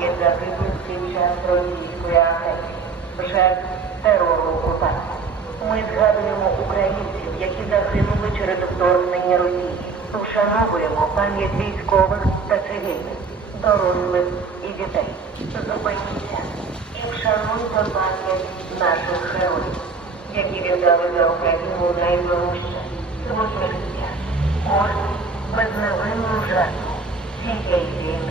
є для виборців російської агресії, жертв терору окупації. Ми згадуємо українців, які загинули через вторгнення Росії. Вшановуємо пам'ять військових та цивільних, дорослих і дітей. Зупиніться і вшануйте пам'ять наших героїв, які віддали за Україну найдорожче свого життя. Кожен безневинну жертву цієї війни.